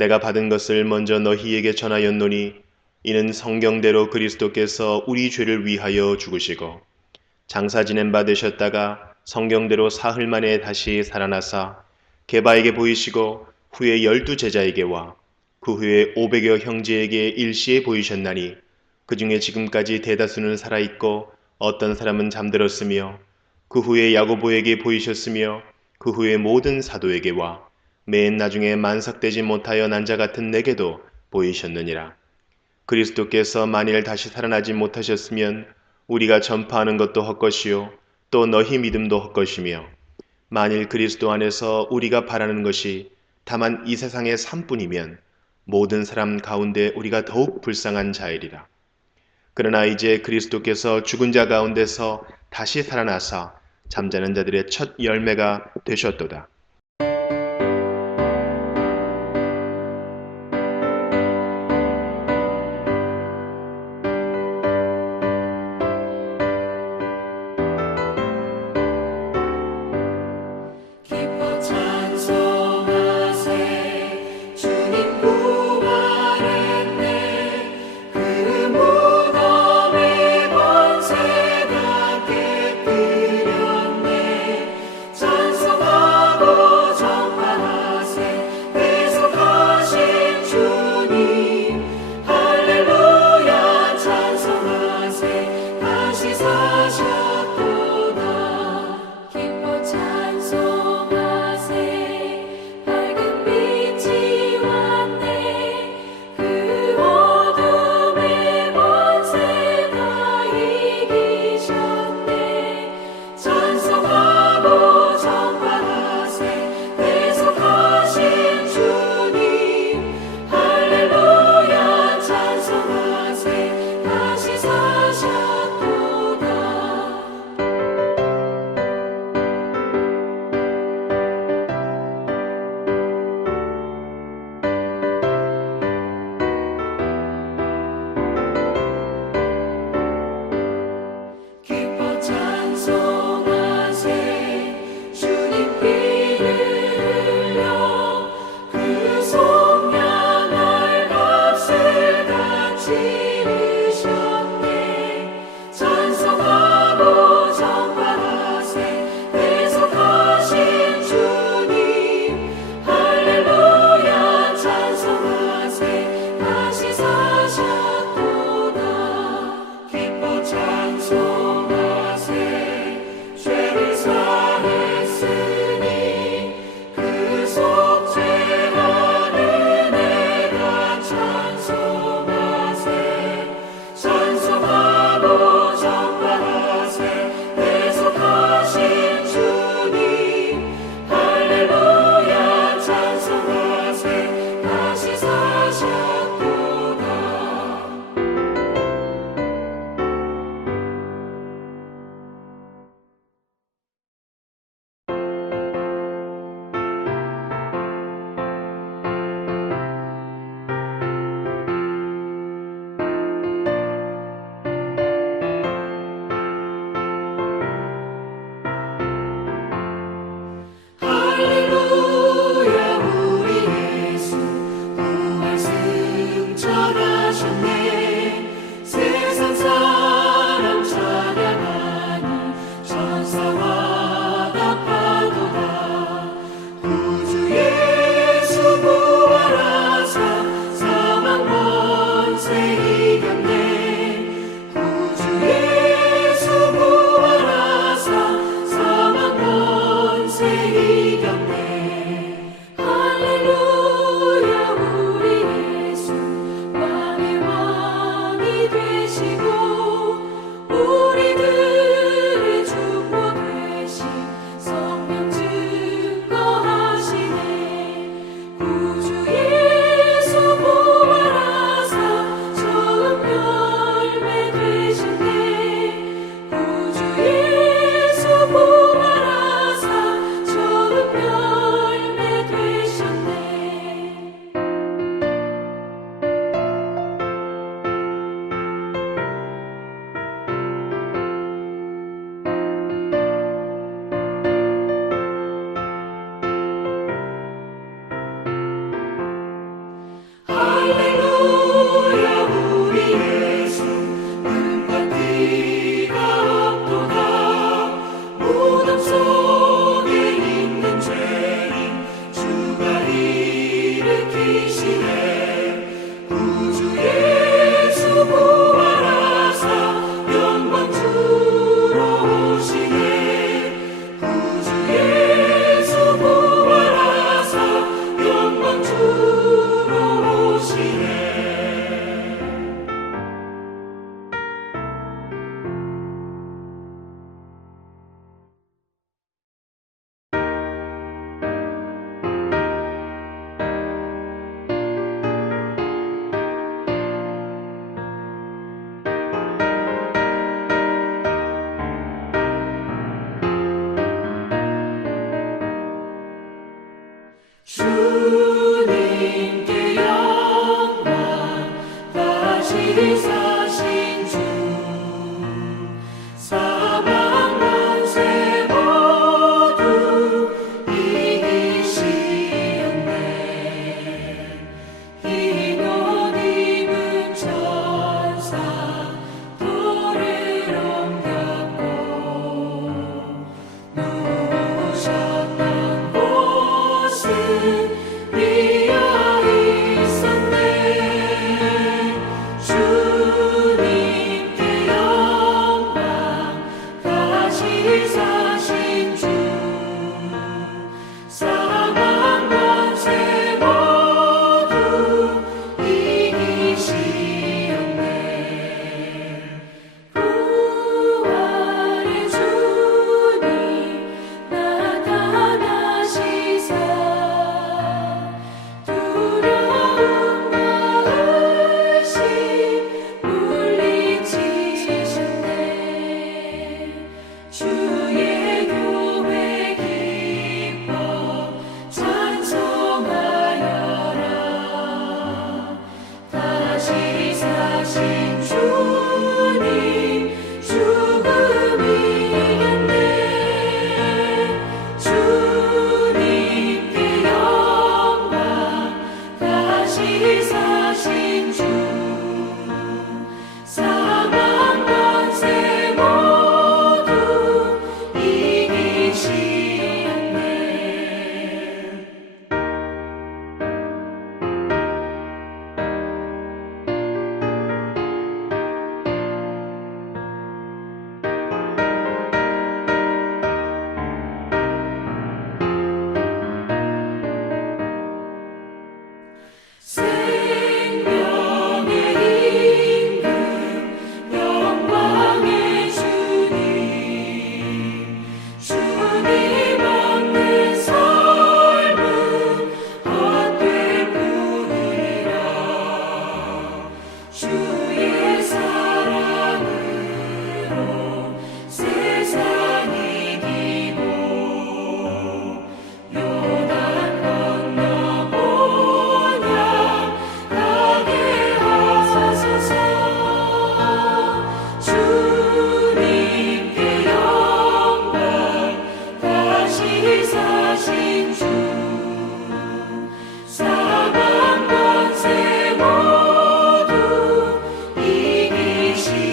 내가 받은 것을 먼저 너희에게 전하였노니 이는 성경대로 그리스도께서 우리 죄를 위하여 죽으시고 장사 지낸 바 되셨다가 성경대로 사흘 만에 다시 살아나사 게바에게 보이시고 후에 12제자에게와 그 후에 500여 형제에게 일시에 보이셨나니 그 중에 지금까지 대다수는 살아있고 어떤 사람은 잠들었으며 그 후에 야고보에게 보이셨으며 그 후에 모든 사도에게와 맨 나중에 만삭되지 못하여 난 자 같은 내게도 보이셨느니라. 그리스도께서 만일 다시 살아나지 못하셨으면 우리가 전파하는 것도 헛것이요 또 너희 믿음도 헛것이며 만일 그리스도 안에서 우리가 바라는 것이 다만 이 세상의 삶뿐이면 모든 사람 가운데 우리가 더욱 불쌍한 자이리라. 그러나 이제 그리스도께서 죽은 자 가운데서 다시 살아나사 잠자는 자들의 첫 열매가 되셨도다. 기뻐 찬송하세 주님 부활했네. 그 무덤의 권세가 깨뜨렸네. 찬송하고 전파하세 계속하신 주님. 할렐루야 찬송하세 다시 사셨도다. 기뻐 찬송하세 밝은 빛이 왔네. 그 어둠의 권세 다 이기셨네. 찬송하고 전파하세 계속하신 주님. 할렐루야 찬송하세 다시 사셨도다. 기뻐 찬송하세 주님 피를 흘려 그 속량할 값을 다 치르셨네. 찬송하고 전파하세 계속하신 주님. 할렐루야 찬송하세 다시 사셨도다. 기뻐 찬송하세 죄를 사했으니 그 속죄하는 내가 찬송하세. 찬송하고 전파하세 계속하신 주님. 할렐루야 찬송하세 다시 사셨도다. 할렐루야 우리 예수 부활 승천하셨네. 세상 사람 찬양하니 천사와 답하도다. 구주 예수 부활하사 사망 권세 이겼네. 구주 예수 부활하사 사망 권세 이겼네. 할렐루야 우리 예수 왕의 왕이 되시고 우리들의 주보 되신 성령 증거하시네. 구주 예수 부활하사 처음 열매 되셨네. 구주 예수 부활하사 처음 열매 되셨네. 부활하신 주 사망 권세 모두 이기시었네.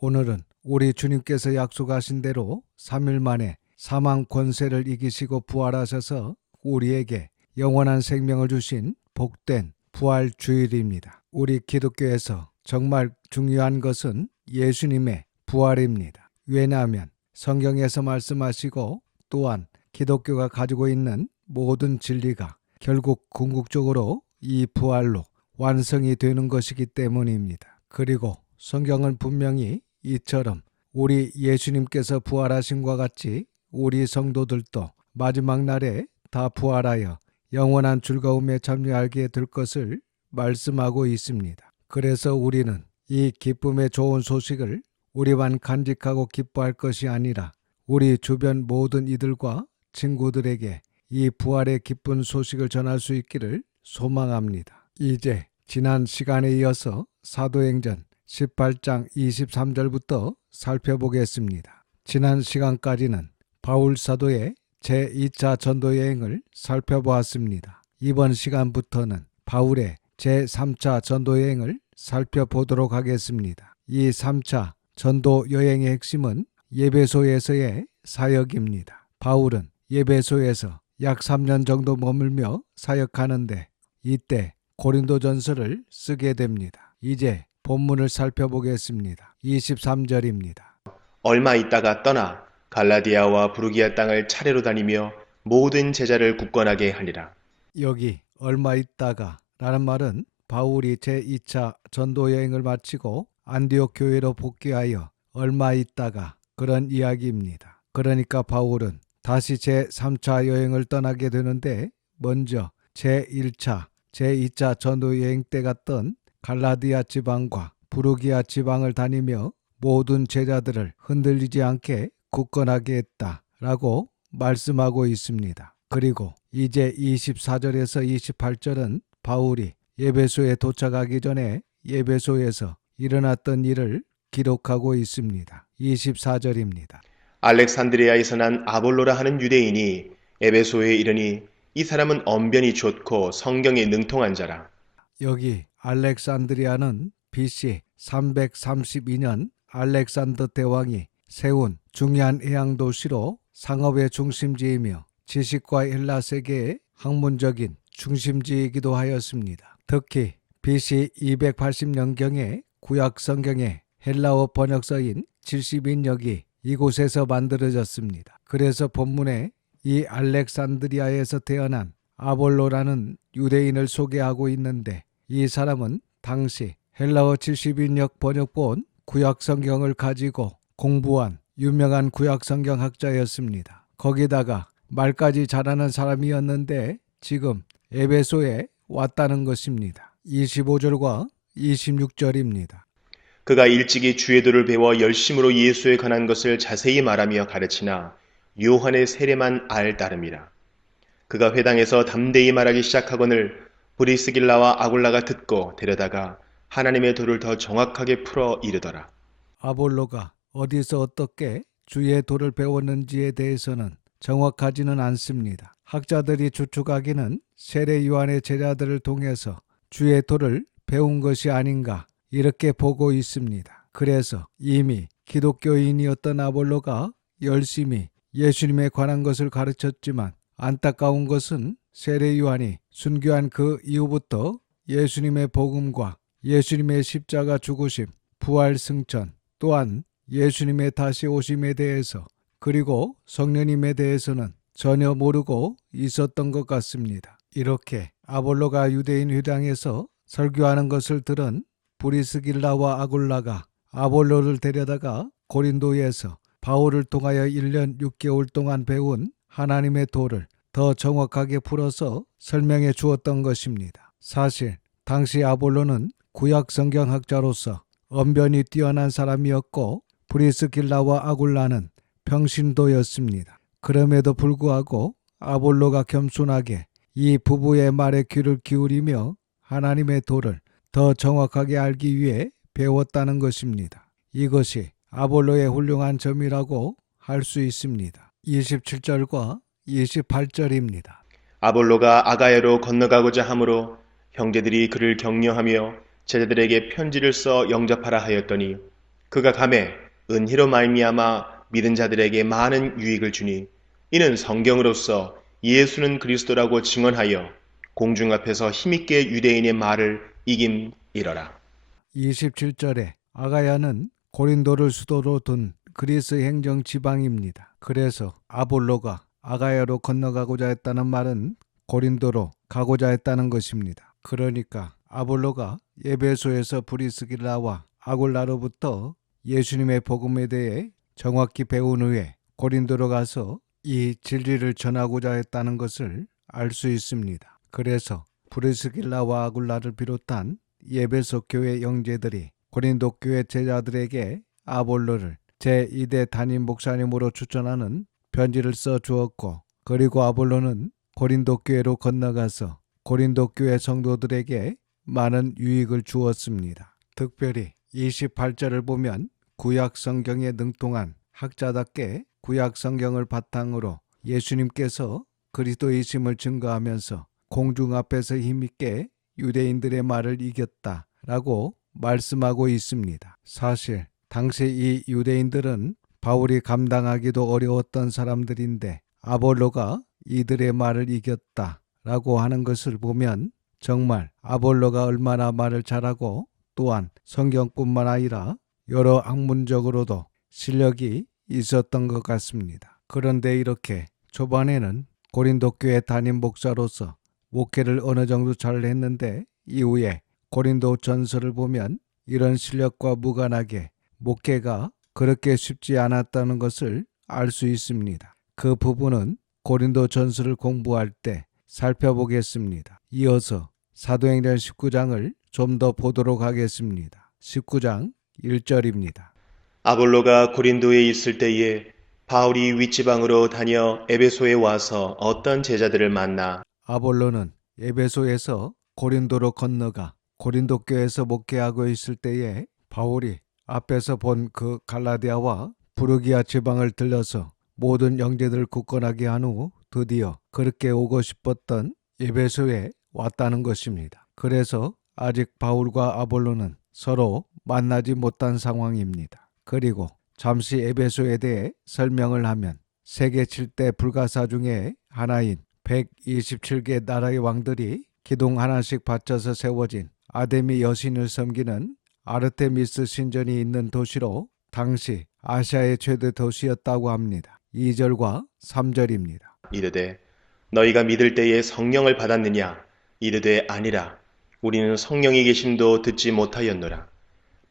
오늘은 우리 주님께서 약속하신 대로 3일 만에 사망 권세를 이기시고 부활하셔서 우리에게 영원한 생명을 주신 복된 부활 주일입니다. 우리 기독교에서 정말 중요한 것은 예수님의 부활입니다. 왜냐하면 성경에서 말씀하시고 또한 기독교가 가지고 있는 모든 진리가 결국 궁극적으로 이 부활로 완성이 되는 것이기 때문입니다. 그리고 성경은 분명히 이처럼 우리 예수님께서 부활하신과 같이 우리 성도들도 마지막 날에 다 부활하여 영원한 즐거움에 참여하게 될 것을 말씀하고 있습니다. 그래서 우리는 이 기쁨의 좋은 소식을 우리만 간직하고 기뻐할 것이 아니라 우리 주변 모든 이들과 친구들에게 이 부활의 기쁜 소식을 전할 수 있기를 소망합니다. 이제 지난 시간에 이어서 사도행전 18장 23절부터 살펴보겠습니다. 지난 시간까지는 바울 사도의 제2차 전도 여행을 살펴보았습니다. 이번 시간부터는 바울의 제3차 전도 여행을 살펴보도록 하겠습니다. 이 3차 전도 여행의 핵심은 에베소에서의 사역입니다. 바울은 에베소에서 약 3년 정도 머물며 사역하는데 이때 고린도전서를 쓰게 됩니다. 이제 본문을 살펴보겠습니다. 23절입니다. 얼마 있다가 떠나 갈라디아와 부르기아 땅을 차례로 다니며 모든 제자를 굳건하게 하니라. 여기 얼마 있다가 라는 말은 바울이 제2차 전도 여행을 마치고 안디옥 교회로 복귀하여 얼마 있다가 그런 이야기입니다. 그러니까 바울은 다시 제3차 여행을 떠나게 되는데 먼저 제1차, 제2차 전도 여행 때 갔던 갈라디아 지방과 부르기아 지방을 다니며 모든 제자들을 흔들리지 않게 굳건하게 했다라고 말씀하고 있습니다. 그리고 이제 24절에서 28절은 바울이 에베소에 도착하기 전에 에베소에서 일어났던 일을 기록하고 있습니다. 24절입니다. 알렉산드리아에서 난 아볼로라 하는 유대인이 에베소에 이르니 이 사람은 언변이 좋고 성경에 능통한 자라. 여기 알렉산드리아는 BC 332년 알렉산더 대왕이 세운 중요한 해양 도시로 상업의 중심지이며 지식과 헬라 세계의 학문적인 중심지이기도 하였습니다. 특히 BC 280년경에 구약 성경의 헬라어 번역서인 70인역이 이곳에서 만들어졌습니다. 그래서 본문에 이 알렉산드리아에서 태어난 아볼로라는 유대인을 소개하고 있는데 이 사람은 당시 헬라어 70인역 번역본 구약 성경을 가지고 공부한 유명한 구약 성경 학자였습니다. 거기다가 말까지 잘하는 사람이었는데 지금 에베소에 왔다는 것입니다. 25절과 26절입니다. 그가 일찍이 주의 도를 배워 열심으로 예수에 관한 것을 자세히 말하며 가르치나 요한의 세례만 알 따름이라. 그가 회당에서 담대히 말하기 시작하거늘 브리스길라와 아굴라가 듣고 데려다가 하나님의 도를 더 정확하게 풀어 이르더라. 아볼로가 어디서 어떻게 주의 도를 배웠는지에 대해서는 정확하지는 않습니다. 학자들이 추측하기는 세례 요한의 제자들을 통해서 주의 도를 배운 것이 아닌가 이렇게 보고 있습니다. 그래서 이미 기독교인이었던 아볼로가 열심히 예수님에 관한 것을 가르쳤지만 안타까운 것은 세례 요한이 순교한 그 이후부터 예수님의 복음과 예수님의 십자가 죽으심, 부활 승천, 또한 예수님의 다시 오심에 대해서 그리고 성령님에 대해서는 전혀 모르고 있었던 것 같습니다. 이렇게 아볼로가 유대인 회당에서 설교하는 것을 들은 브리스길라와 아굴라가 아볼로를 데려다가 고린도에서 바울을 통하여 1년 6개월 동안 배운 하나님의 도를 더 정확하게 풀어서 설명해 주었던 것입니다. 사실 당시 아볼로는 구약 성경학자로서 언변이 뛰어난 사람이었고 브리스길라와 아굴라는 평신도였습니다. 그럼에도 불구하고 아볼로가 겸손하게 이 부부의 말에 귀를 기울이며 하나님의 도를 더 정확하게 알기 위해 배웠다는 것입니다. 이것이 아볼로의 훌륭한 점이라고 할 수 있습니다. 27절과 28절입니다. 아볼로가 아가야로 건너가고자 하므로 형제들이 그를 격려하며 제자들에게 편지를 써 영접하라 하였더니 그가 가매 은혜로 말미암아 믿은 자들에게 많은 유익을 주니 이는 성경으로서 예수는 그리스도라고 증언하여 공중 앞에서 힘있게 유대인의 말을 이김이러라. 27절에 아가야는 고린도를 수도로 둔 그리스 행정 지방입니다. 그래서 아볼로가 아가야로 건너가고자 했다는 말은 고린도로 가고자 했다는 것입니다. 그러니까 아볼로가 에베소에서 브리스길라와 아굴라로부터 예수님의 복음에 대해 정확히 배운 후에 고린도로 가서 이 진리를 전하고자 했다는 것을 알 수 있습니다. 그래서 브리스길라와 아굴라를 비롯한 에베소 교회 형제들이 고린도 교회 제자들에게 아볼로를 제2대 담임 목사님으로 추천하는 편지를 써 주었고, 그리고 아볼로는 고린도 교회로 건너가서 고린도 교회 성도들에게 많은 유익을 주었습니다. 특별히 28절을 보면 구약 성경에 능통한 학자답게 구약 성경을 바탕으로 예수님께서 그리스도이심을 증거하면서 공중 앞에서 힘있게 유대인들의 말을 이겼다라고 말씀하고 있습니다. 사실 당시 이 유대인들은 바울이 감당하기도 어려웠던 사람들인데 아볼로가 이들의 말을 이겼다라고 하는 것을 보면 정말 아볼로가 얼마나 말을 잘하고 또한 성경뿐만 아니라 여러 학문적으로도 실력이 있었던 것 같습니다. 그런데 이렇게 초반에는 고린도 교회 담임 목사로서 목회를 어느 정도 잘 했는데 이후에 고린도 전서를 보면 이런 실력과 무관하게 목회가 그렇게 쉽지 않았다는 것을 알 수 있습니다. 그 부분은 고린도 전서를 공부할 때 살펴보겠습니다. 이어서 사도행전 19장을 좀 더 보도록 하겠습니다. 19장 1절입니다. 아볼로가 고린도에 있을 때에 바울이 윗지방으로 다녀 에베소에 와서 어떤 제자들을 만나 아볼로는 에베소에서 고린도로 건너가 고린도 교회에서 목회하고 있을 때에 바울이 앞에서 본 그 갈라디아와 부르기아 지방을 들려서 모든 형제들을 굳건하게 한 후 드디어 그렇게 오고 싶었던 에베소에 왔다는 것입니다. 그래서 아직 바울과 아볼로는 서로 만나지 못한 상황입니다. 그리고 잠시 에베소에 대해 설명을 하면 세계 7대 불가사 중에 하나인 127개 나라의 왕들이 기둥 하나씩 받쳐서 세워진 아데미 여신을 섬기는 아르테미스 신전이 있는 도시로 당시 아시아의 최대 도시였다고 합니다. 2절과 3절입니다. 이르되 너희가 믿을 때에 성령을 받았느냐 이르되 아니라 우리는 성령이 계심도 듣지 못하였노라.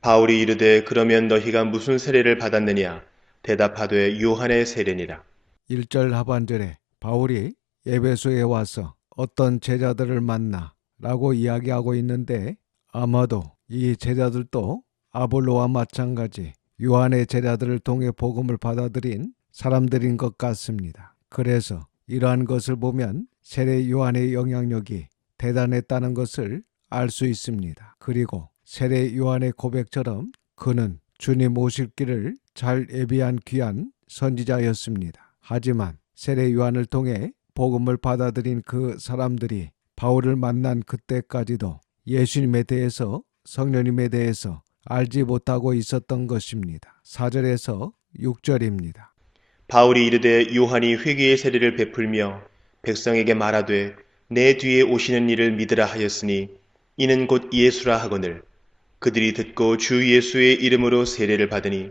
바울이 이르되 그러면 너희가 무슨 세례를 받았느냐 대답하되 요한의 세례니라. 1절 하반절에 바울이 에베소에 와서 어떤 제자들을 만나 라고 이야기하고 있는데 아마도 이 제자들도 아볼로와 마찬가지 요한의 제자들을 통해 복음을 받아들인 사람들인 것 같습니다. 그래서 이러한 것을 보면 세례 요한의 영향력이 대단했다는 것을 알 수 있습니다. 그리고 세례 요한의 고백처럼 그는 주님 오실 길을 잘 예비한 귀한 선지자였습니다. 하지만 세례 요한을 통해 복음을 받아들인 그 사람들이 바울을 만난 그때까지도 예수님에 대해서 성령님에 대해서 알지 못하고 있었던 것입니다. 4절에서 6절입니다. 바울이 이르되 요한이 회개의 세례를 베풀며 백성에게 말하되 내 뒤에 오시는 이를 믿으라 하였으니 이는 곧 예수라 하거늘 그들이 듣고 주 예수의 이름으로 세례를 받으니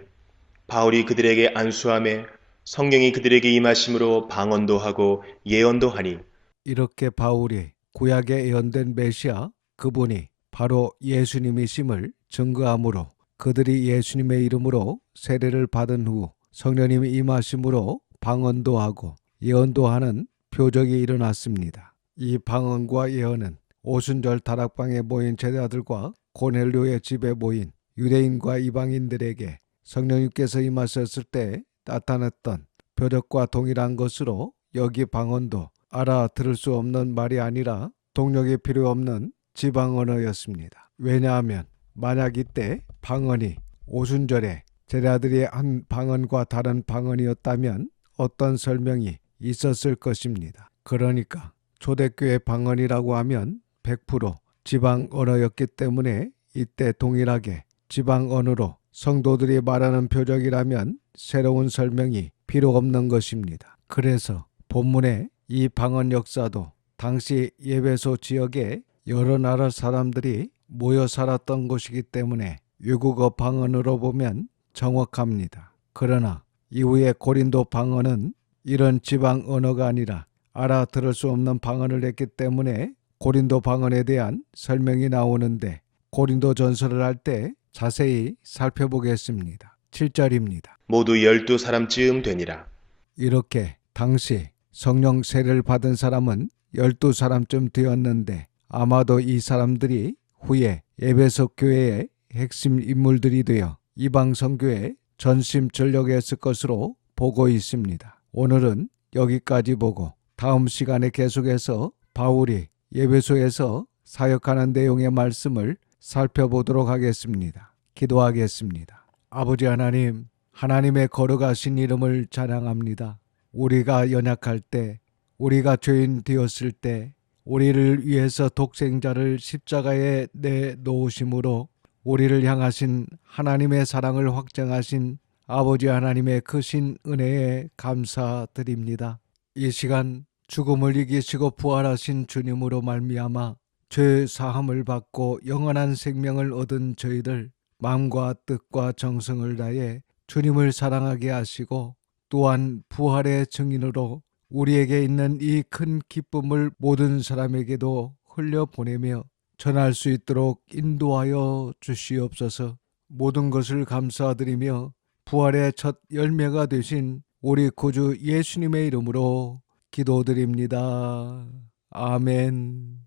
바울이 그들에게 안수하매 성령이 그들에게 임하심으로 방언도 하고 예언도 하니 이렇게 바울이 구약에 예언된 메시아 그분이 바로 예수님이심을 증거하므로 그들이 예수님의 이름으로 세례를 받은 후 성령님이 임하심으로 방언도 하고 예언도 하는 표적이 일어났습니다. 이 방언과 예언은 오순절 다락방에 모인 제자들과 고넬료의 집에 모인 유대인과 이방인들에게 성령님께서 임하셨을 때 나타났던 표적과 동일한 것으로 여기 방언도 알아들을 수 없는 말이 아니라 동력이 필요 없는 지방 언어였습니다. 왜냐하면 만약 이때 방언이 오순절에 제자들이 한 방언과 다른 방언이었다면 어떤 설명이 있었을 것입니다. 그러니까 초대교회 방언이라고 하면 100% 지방 언어였기 때문에 이때 동일하게 지방 언어로 성도들이 말하는 표적이라면 새로운 설명이 필요 없는 것입니다. 그래서 본문의 이 방언 역사도 당시 예배소 지역에 여러 나라 사람들이 모여 살았던 곳이기 때문에 외국어 방언으로 보면 정확합니다. 그러나 이후에 고린도 방언은 이런 지방 언어가 아니라 알아들을 수 없는 방언을 했기 때문에 고린도 방언에 대한 설명이 나오는데 고린도 전설을 할 때 자세히 살펴보겠습니다. 7절입니다. 모두 12사람쯤 되니라. 이렇게 당시 성령 세례를 받은 사람은 12사람쯤 되었는데 아마도 이 사람들이 후에 에베소 교회의 핵심 인물들이 되어 이방 선교에 전심전력했을 것으로 보고 있습니다. 오늘은 여기까지 보고 다음 시간에 계속해서 바울이 에베소에서 사역하는 내용의 말씀을 살펴보도록 하겠습니다. 기도하겠습니다. 아버지 하나님, 하나님의 거룩하신 이름을 찬양합니다. 우리가 연약할 때, 우리가 죄인 되었을 때 우리를 위해서 독생자를 십자가에 내놓으심으로 우리를 향하신 하나님의 사랑을 확증하신 아버지 하나님의 크신 은혜에 감사드립니다. 이 시간 죽음을 이기시고 부활하신 주님으로 말미암아 죄 사함을 받고 영원한 생명을 얻은 저희들 마음과 뜻과 정성을 다해 주님을 사랑하게 하시고 또한 부활의 증인으로 우리에게 있는 이 큰 기쁨을 모든 사람에게도 흘려보내며 전할 수 있도록 인도하여 주시옵소서. 모든 것을 감사드리며 부활의 첫 열매가 되신 우리 구주 예수님의 이름으로 기도드립니다. 아멘.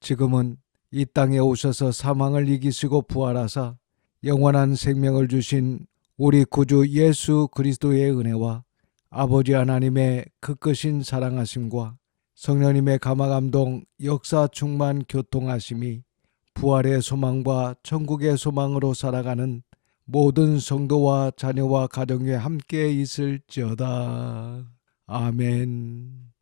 지금은 이 땅에 오셔서 사망을 이기시고 부활하사 영원한 생명을 주신 우리 구주 예수 그리스도의 은혜와 아버지 하나님의 크크신 사랑하심과 성령님의 감화감동 역사 충만 교통하심이 부활의 소망과 천국의 소망으로 살아가는 모든 성도와 자녀와 가정 위에 함께 있을지어다. 아멘.